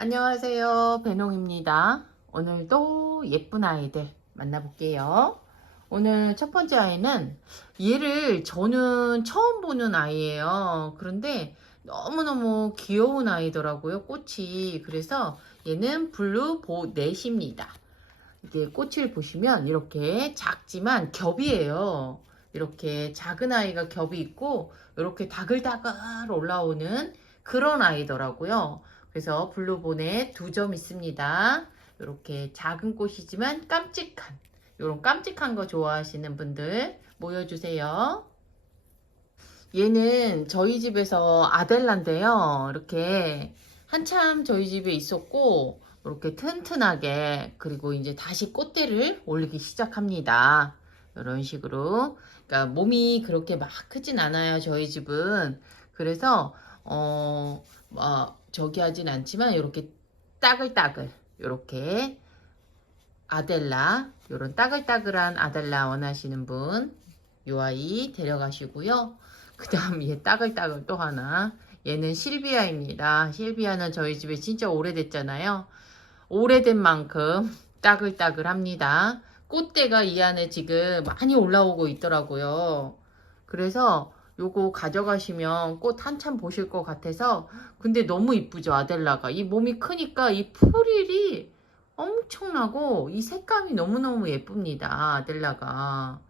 안녕하세요. 배농입니다. 오늘도 예쁜 아이들 만나볼게요. 오늘 첫 번째 아이는 얘를 저는 처음 보는 아이예요. 그런데 너무너무 귀여운 아이더라고요. 꽃이. 그래서 얘는 블루 보넷입니다. 이게 꽃을 보시면 이렇게 작지만 겹이에요. 이렇게 작은 아이가 겹이 있고 이렇게 다글다글 올라오는 그런 아이더라고요. 그래서 블루본에 두 점 있습니다. 이렇게 작은 꽃이지만 깜찍한 이런 깜찍한 거 좋아하시는 분들 모여주세요. 얘는 저희 집에서 아델란데요. 이렇게 한참 저희 집에 있었고 이렇게 튼튼하게 그리고 이제 다시 꽃대를 올리기 시작합니다. 이런 식으로 그러니까 몸이 그렇게 막 크진 않아요. 저희 집은 그래서 어, 뭐, 저기 하진 않지만, 이렇게 따글따글, 이렇게 아델라, 요런 따글따글한 아델라 원하시는 분, 요 아이 데려가시고요. 그 다음 얘 따글따글 또 하나. 얘는 실비아입니다. 실비아는 저희 집에 진짜 오래됐잖아요. 오래된 만큼 따글따글 합니다. 꽃대가 이 안에 지금 많이 올라오고 있더라고요. 그래서 요거 가져가시면 꽃 한참 보실 것 같아서 근데 너무 이쁘죠 아델라가. 이 몸이 크니까 이 프릴이 엄청나고 이 색감이 너무너무 예쁩니다 아델라가.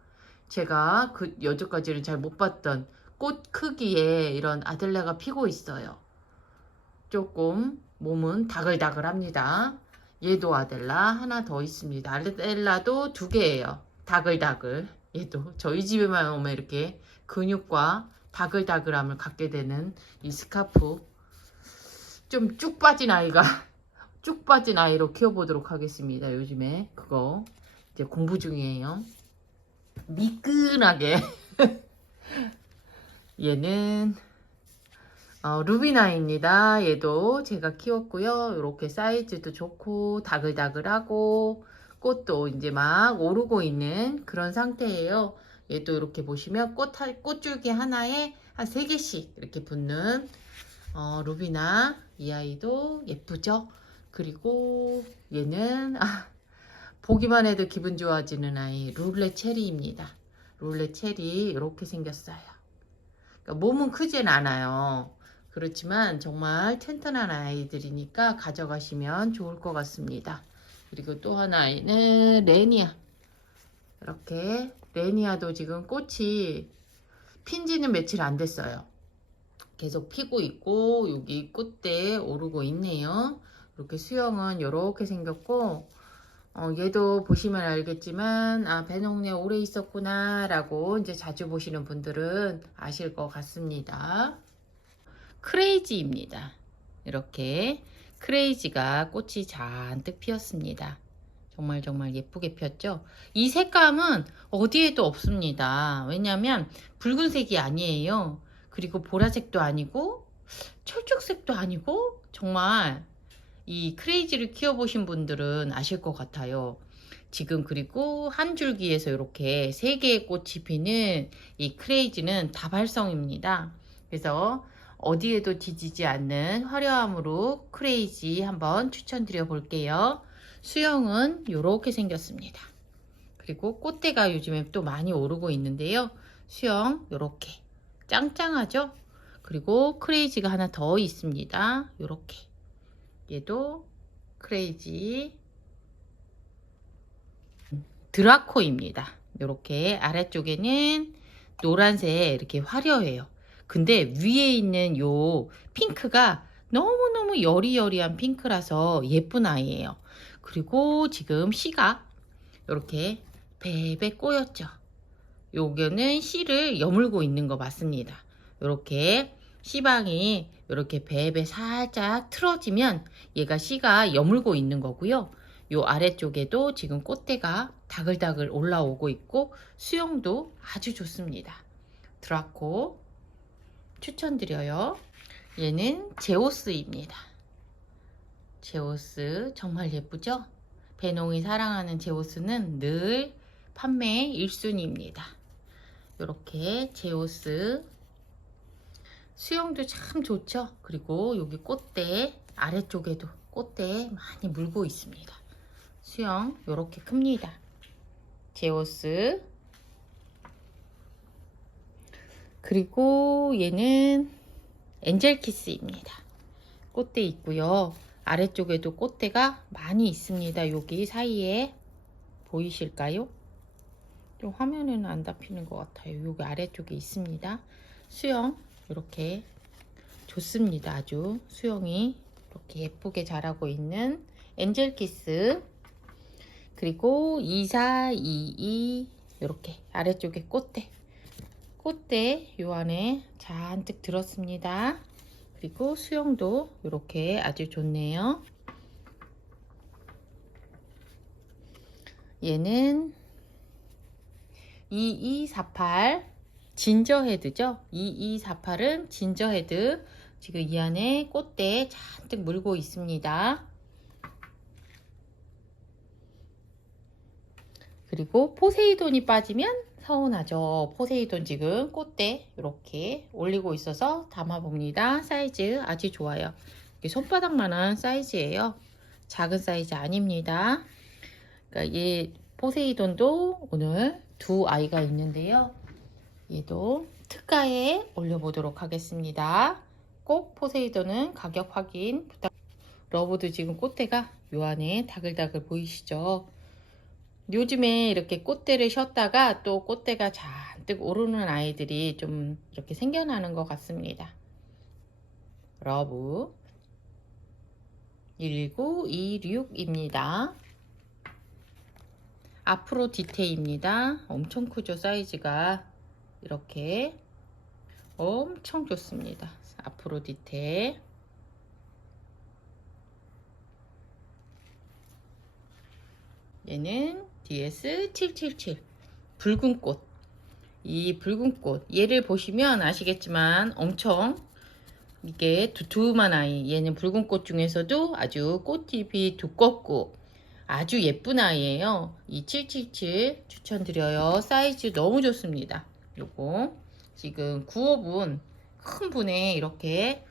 제가 그 여태까지는 잘 못 봤던 꽃 크기에 이런 아델라가 피고 있어요. 조금 몸은 다글다글합니다. 얘도 아델라 하나 더 있습니다. 아델라도 두 개예요. 다글다글. 얘도 저희 집에만 오면 이렇게 근육과 다글다글함을 갖게 되는 이 스카프. 좀 쭉 빠진 아이가 쭉 빠진 아이로 키워보도록 하겠습니다 요즘에. 그거 이제 공부 중이에요. 미끈하게. 얘는 어, 루비나입니다. 얘도 제가 키웠고요. 이렇게 사이즈도 좋고 다글다글하고 꽃도 이제 막 오르고 있는 그런 상태예요 얘도 이렇게 보시면 꽃, 할- 꽃줄기 하나에 한 3개씩 이렇게 붙는 어, 루비나 이 아이도 예쁘죠? 그리고 얘는 아, 보기만 해도 기분 좋아지는 아이 룰레 체리입니다. 룰레 체리 이렇게 생겼어요. 그러니까 몸은 크진 않아요. 그렇지만 정말 튼튼한 아이들이니까 가져가시면 좋을 것 같습니다. 그리고 또 하나 아이는 레니아. 이렇게 레니아도 지금 꽃이 핀 지는 며칠 안 됐어요. 계속 피고 있고 여기 꽃대 오르고 있네요. 이렇게 수영은 이렇게 생겼고 어, 얘도 보시면 알겠지만 아 배농에 오래 있었구나 라고 이제 자주 보시는 분들은 아실 것 같습니다. 크레이지입니다. 이렇게 크레이지가 꽃이 잔뜩 피었습니다. 정말 정말 예쁘게 폈죠. 이 색감은 어디에도 없습니다. 왜냐하면 붉은색이 아니에요. 그리고 보라색도 아니고 철쭉색도 아니고 정말 이 크레이지를 키워보신 분들은 아실 것 같아요. 지금 그리고 한 줄기에서 이렇게 세 개의 꽃이 피는 이 크레이지는 다발성입니다. 그래서 어디에도 뒤지지 않는 화려함으로 크레이지 한번 추천드려 볼게요. 수영은 이렇게 생겼습니다. 그리고 꽃대가 요즘에 또 많이 오르고 있는데요. 수영 이렇게 짱짱하죠? 그리고 크레이지가 하나 더 있습니다. 이렇게 얘도 크레이지 드라코입니다. 이렇게 아래쪽에는 노란색 이렇게 화려해요. 근데 위에 있는 요 핑크가 너무너무 여리여리한 핑크라서 예쁜 아이예요. 그리고 지금 씨가 이렇게 베베 꼬였죠. 요거는 씨를 여물고 있는 거 맞습니다. 이렇게 씨방이 이렇게 베베 살짝 틀어지면 얘가 씨가 여물고 있는 거고요. 요 아래쪽에도 지금 꽃대가 다글다글 올라오고 있고 수영도 아주 좋습니다. 드라코 추천드려요. 얘는 제오스입니다. 제오스 정말 예쁘죠? 배농이 사랑하는 제오스는 늘 판매 1순위입니다. 이렇게 제오스 수영도 참 좋죠. 그리고 여기 꽃대 아래쪽에도 꽃대 많이 물고 있습니다. 수영 요렇게 큽니다. 제오스 그리고 얘는 엔젤키스입니다. 꽃대 있고요. 아래쪽에도 꽃대가 많이 있습니다. 여기 사이에 보이실까요? 좀 화면에는 안 잡히는 것 같아요. 여기 아래쪽에 있습니다. 수영 이렇게 좋습니다. 아주 수영이 이렇게 예쁘게 자라고 있는 엔젤키스 그리고 2422 이렇게 아래쪽에 꽃대 꽃대 요 안에 잔뜩 들었습니다. 그리고 수영도 이렇게 아주 좋네요. 얘는 2248 진저헤드죠. 2248은 진저헤드. 지금 이 안에 꽃대 잔뜩 물고 있습니다. 그리고 포세이돈이 빠지면 서운하죠. 포세이돈 지금 꽃대 이렇게 올리고 있어서 담아봅니다. 사이즈 아주 좋아요. 손바닥만한 사이즈예요. 작은 사이즈 아닙니다. 그러니까 얘 포세이돈도 오늘 두 아이가 있는데요. 얘도 특가에 올려보도록 하겠습니다. 꼭 포세이돈은 가격 확인 부탁. 러브도 지금 꽃대가 요 안에 다글다글 보이시죠? 요즘에 이렇게 꽃대를 쉬었다가 또 꽃대가 잔뜩 오르는 아이들이 좀 이렇게 생겨나는 것 같습니다. 러브 1926입니다. 앞으로 디테입니다. 엄청 크죠 사이즈가 이렇게 엄청 좋습니다. 앞으로 디테 얘는 DS777 붉은 꽃. 이 붉은 꽃. 얘를 보시면 아시겠지만 엄청 이게 두툼한 아이. 얘는 붉은 꽃 중에서도 아주 꽃잎이 두껍고 아주 예쁜 아이예요. 이 777 추천드려요. 사이즈 너무 좋습니다. 요거 지금 9호분 큰 분에 이렇게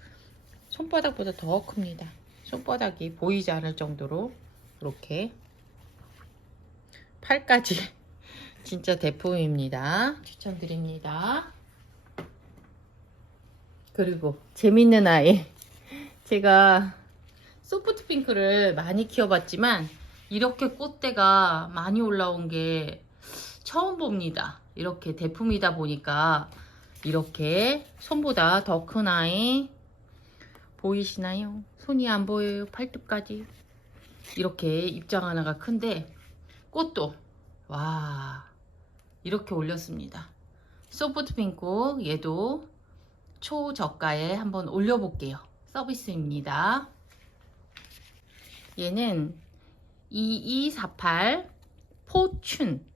손바닥보다 더 큽니다. 손바닥이 보이지 않을 정도로 이렇게 팔까지 진짜 대품입니다. 추천드립니다. 그리고 재밌는 아이 제가 소프트 핑크를 많이 키워봤지만 이렇게 꽃대가 많이 올라온 게 처음 봅니다. 이렇게 대품이다 보니까 이렇게 손보다 더 큰 아이 보이시나요? 손이 안 보여요. 팔뚝까지 이렇게 입장 하나가 큰데 꽃도 와 이렇게 올렸습니다. 소프트 핑크 얘도 초저가에 한번 올려볼게요. 서비스입니다. 얘는 2248 포춘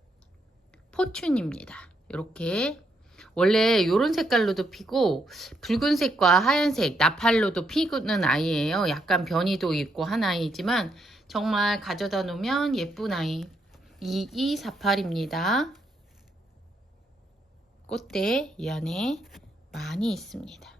포춘입니다. 이렇게 원래 이런 색깔로도 피고 붉은색과 하얀색 나팔로도 피는 아이예요. 약간 변이도 있고 한 아이지만 정말 가져다 놓으면 예쁜 아이 2248입니다. 꽃대 이 안에 많이 있습니다.